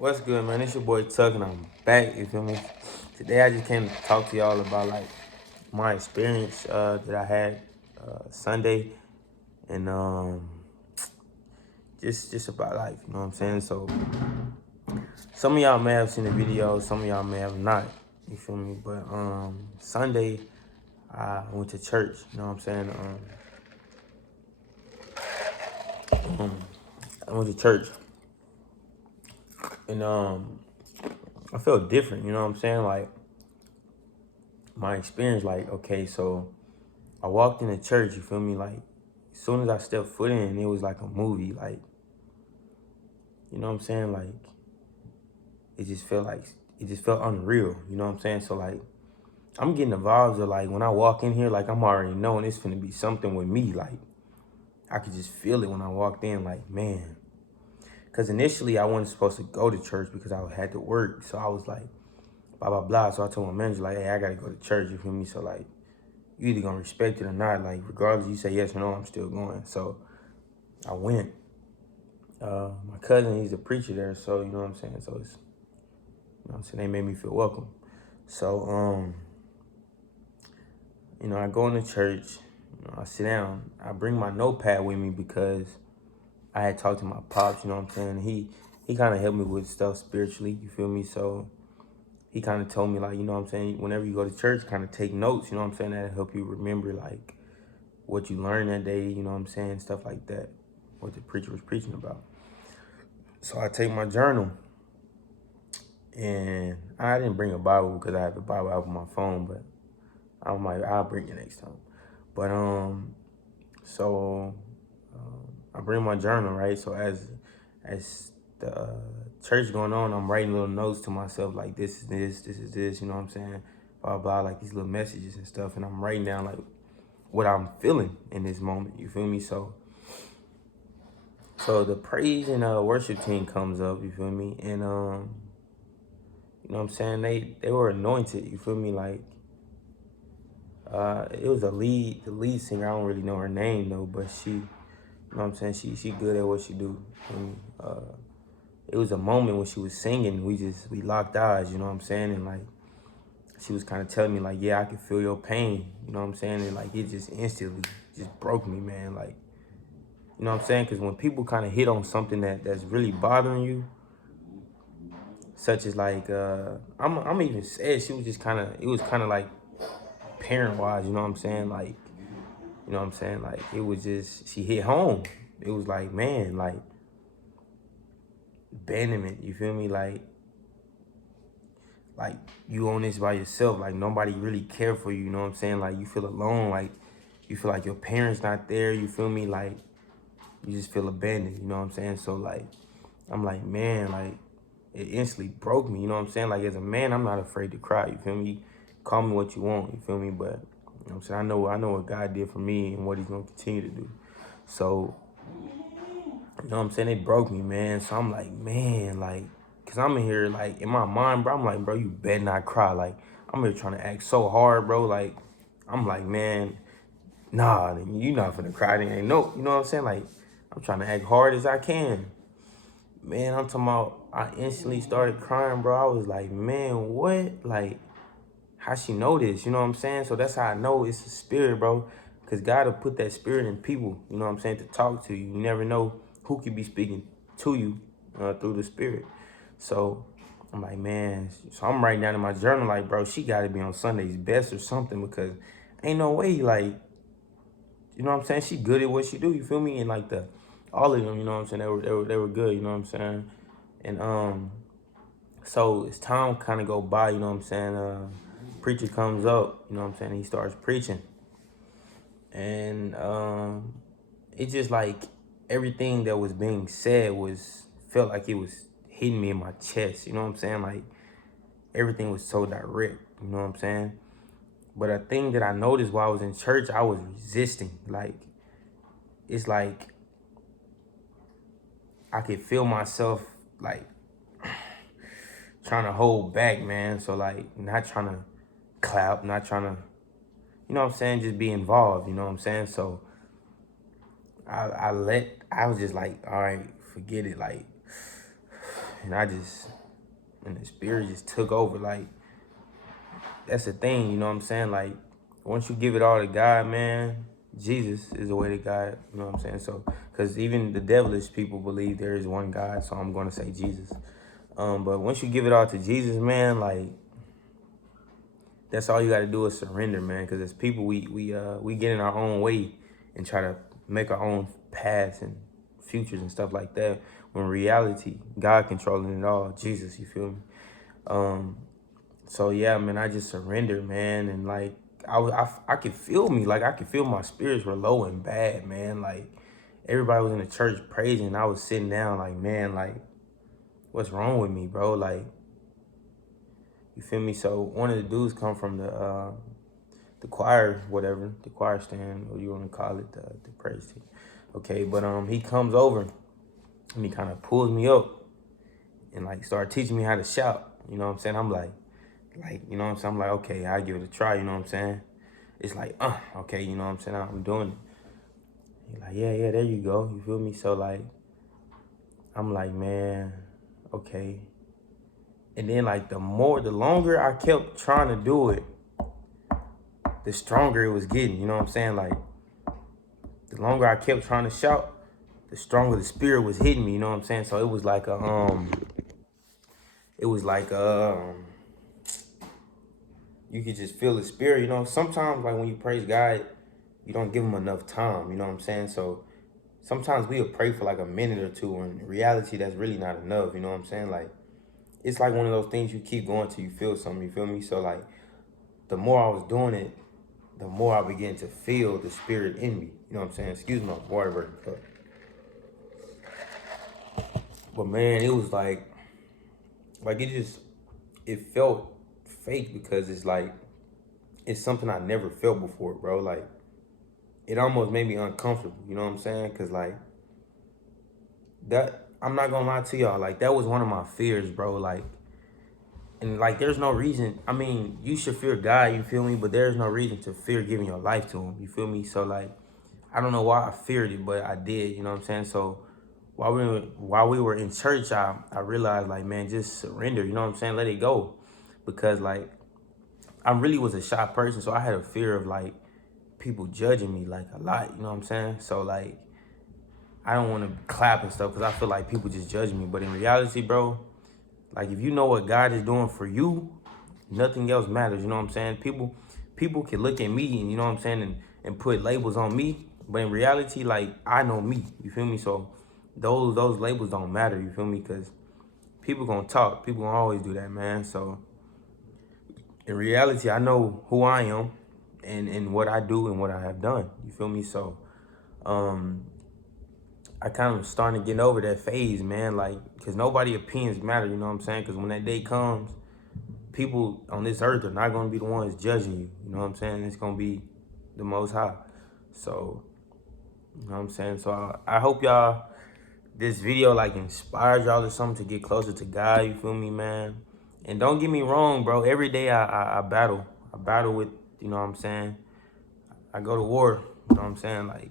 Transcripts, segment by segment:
What's good, man? It's your boy Tuck, and I'm back. You feel me? Today, I just came to talk to y'all about like my experience that I had Sunday, and just about life. You know what I'm saying? So some of y'all may have seen the video, some of y'all may have not. You feel me? But Sunday, I went to church. You know what I'm saying? I went to church, and I felt different. You know what I'm saying? Like my experience, like okay, so I walked into church, you feel me? Like, as soon as I stepped foot in, it was like a movie. Like, you know what I'm saying? Like, it just felt unreal. You know what I'm saying? So, like, I'm getting the vibes of, like, when I walk in here, like, I'm already knowing it's gonna be something with me. Like, I could just feel it when I walked in, like, man. Because initially, I wasn't supposed to go to church because I had to work. So, I was like, blah, blah, blah. So, I told my manager, like, hey, I gotta go to church, you feel me? So, like, you either gonna respect it or not. Like, regardless, you say yes or no, I'm still going. So, I went. My cousin, he's a preacher there, so you know what I'm saying. So it's, you know what I'm saying, they made me feel welcome. So I go into church, I sit down, I bring my notepad with me because I had talked to my pops, you know what I'm saying. He kind of helped me with stuff spiritually, you feel me. So he kind of told me, like, you know what I'm saying, whenever you go to church, kind of take notes, you know what I'm saying. That'll help you remember like what you learned that day, you know what I'm saying, stuff like that, what the preacher was preaching about. So I take my journal. And I didn't bring a Bible because I have the Bible out on my phone, but I'll bring it next time. But so I bring my journal, right? So as the church going on, I'm writing little notes to myself like this is this, this is this, you know what I'm saying? Blah blah, like these little messages and stuff, and I'm writing down like what I'm feeling in this moment. You feel me? So the praise and worship team comes up. You feel me? And you know what I'm saying? They were anointed. You feel me? Like it was the lead singer. I don't really know her name though, but you know what I'm saying? She good at what she do. And it was a moment when she was singing. We locked eyes. You know what I'm saying? And like she was kind of telling me like, yeah, I can feel your pain. You know what I'm saying? And like it just instantly just broke me, man. Like, you know what I'm saying? Because when people kind of hit on something that's really bothering you, such as like I'm even sad. She was just kind of, it was kind of like parent wise. You know what I'm saying? Like, you know what I'm saying? Like, it was just, she hit home. It was like, man, like, abandonment, you feel me? Like you on this by yourself. Like, nobody really care for you, you know what I'm saying? Like, you feel alone. Like, you feel like your parents not there, you feel me? Like, you just feel abandoned, you know what I'm saying? So, like, I'm like, man, like, it instantly broke me, you know what I'm saying? Like, as a man, I'm not afraid to cry, you feel me? Call me what you want, you feel me? But, you know what I'm saying? I know what God did for me and what he's going to continue to do. So, you know what I'm saying? It broke me, man. So I'm like, man, like, cause I'm in here, like, in my mind, bro, I'm like, bro, you better not cry. Like, I'm here trying to act so hard, bro. Like, I'm like, man, nah, you not finna cry. Then ain't no, you know what I'm saying? Like, I'm trying to act hard as I can. Man, I'm talking about, I instantly started crying, bro. I was like, man, what? Like, how she know this? You know what I'm saying? So that's how I know it's a spirit, bro. Because God will put that spirit in people, you know what I'm saying, to talk to you. You never know who could be speaking to you through the spirit. So I'm like, man. So I'm writing down in my journal, like, bro, she got to be on Sunday's best or something because ain't no way, like, you know what I'm saying? She good at what she do, you feel me? And like all of them, you know what I'm saying? They were good, you know what I'm saying? And so as time kind of go by, you know what I'm saying? Preacher comes up, you know what I'm saying? He starts preaching, and it's just like everything that was being said was felt like it was hitting me in my chest. You know what I'm saying? Like everything was so direct. You know what I'm saying? But a thing that I noticed while I was in church, I was resisting. Like it's like I could feel myself like trying to hold back, man. So like not trying to clap, not trying to, you know what I'm saying, just be involved, you know what I'm saying? So I was just like, all right, forget it. Like, And and the spirit just took over. Like, that's the thing, you know what I'm saying? Like, once you give it all to God, man, Jesus is the way to God, you know what I'm saying? So, because even the devilish people believe there is one God, so I'm going to say Jesus. But once you give it all to Jesus, man, like, that's all you got to do is surrender, man. Because as people, we get in our own way and try to make our own paths and futures and stuff like that. When in reality, God controlling it all, Jesus, you feel me? So yeah, man, I just surrendered, man, and like I could feel me, like I could feel my spirits were low and bad, man. Like everybody was in the church praising, and I was sitting down, like, man, like what's wrong with me, bro? Like, you feel me? So one of the dudes come from the choir, whatever, the choir stand, or you want to call it, the praise team. Okay, but he comes over and he kind of pulls me up and like start teaching me how to shout. You know what I'm saying? I'm like, you know what I'm saying? I'm like, okay, I'll give it a try, you know what I'm saying? It's like, okay, you know what I'm saying? I'm doing it. He's like, yeah, there you go. You feel me? So like, I'm like, man, okay. And then like the longer I kept trying to do it, the stronger it was getting, you know what I'm saying? Like, the longer I kept trying to shout, the stronger the spirit was hitting me, you know what I'm saying? So it was like you could just feel the spirit, you know? Sometimes like when you praise God, you don't give him enough time, you know what I'm saying? So sometimes we'll pray for like a minute or two, and in reality, that's really not enough, you know what I'm saying? Like, it's like one of those things you keep going till you feel something, you feel me? So like, the more I was doing it, the more I began to feel the spirit in me, you know what I'm saying? Excuse my water breaking cup. But man, it was like it felt fake because it's like, it's something I never felt before, bro. Like, it almost made me uncomfortable, you know what I'm saying? Cause like, that, I'm not gonna lie to y'all, like that was one of my fears, bro. Like, and like there's no reason, I mean, you should fear God, you feel me? But there's no reason to fear giving your life to him, you feel me? So like, I don't know why I feared it, but I did, you know what I'm saying? So while we were in church, I realized like, man, just surrender, you know what I'm saying? Let it go. Because like, I really was a shy person, so I had a fear of like people judging me like a lot, you know what I'm saying? So like, I don't want to clap and stuff because I feel like people just judge me. But in reality, bro, like if you know what God is doing for you, nothing else matters. You know what I'm saying? People can look at me and, you know what I'm saying, and put labels on me. But in reality, like, I know me. You feel me? So those labels don't matter. You feel me? Because people gonna talk. People gonna always do that, man. So in reality, I know who I am and what I do and what I have done. You feel me? So I kind of starting to get over that phase, man. Like, because nobody opinions matter, you know what I'm saying? Because when that day comes, people on this earth are not going to be the ones judging you, you know what I'm saying? It's going to be the Most High. So, you know what I'm saying? So I hope y'all, this video like inspires y'all or something to get closer to God, you feel me, man? And don't get me wrong, bro. Every day I battle. I battle with, you know what I'm saying? I go to war, you know what I'm saying? Like,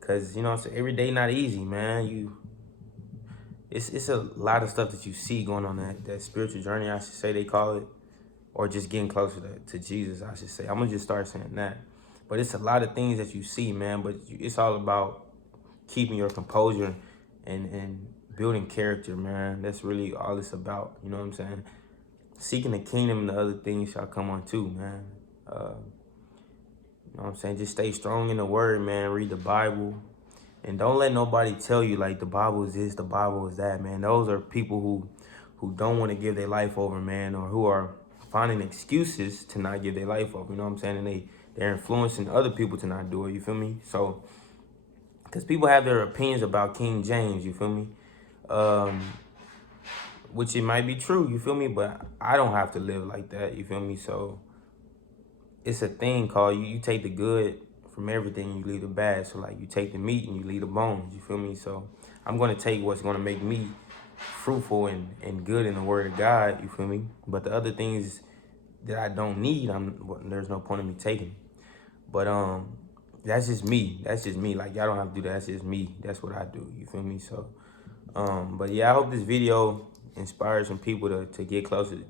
because, you know what I'm saying? Every day not easy, man. It's a lot of stuff that you see going on that spiritual journey, I should say they call it, or just getting closer to Jesus, I should say. I'm gonna just start saying that. But it's a lot of things that you see, man. But it's all about keeping your composure and building character, man. That's really all it's about. You know what I'm saying? Seeking the kingdom and the other things shall come on too, man. You know what I'm saying? Just stay strong in the word, man. Read the Bible. And don't let nobody tell you like the Bible is this, the Bible is that, man. Those are people who don't want to give their life over, man, or who are finding excuses to not give their life over. You know what I'm saying? And they're influencing other people to not do it. You feel me? So, because people have their opinions about King James. You feel me? Which it might be true. You feel me? But I don't have to live like that. You feel me? So it's a thing called you take the good from everything, you leave the bad. So like, you take the meat and you leave the bones, you feel me? So I'm going to take what's going to make me fruitful and good in the word of God, you feel me? But the other things that I don't need, there's no point in me taking. But that's just me. That's just me. Like, y'all don't have to do that. That's just me. That's what I do. You feel me? So But yeah, I hope this video inspires some people to get closer to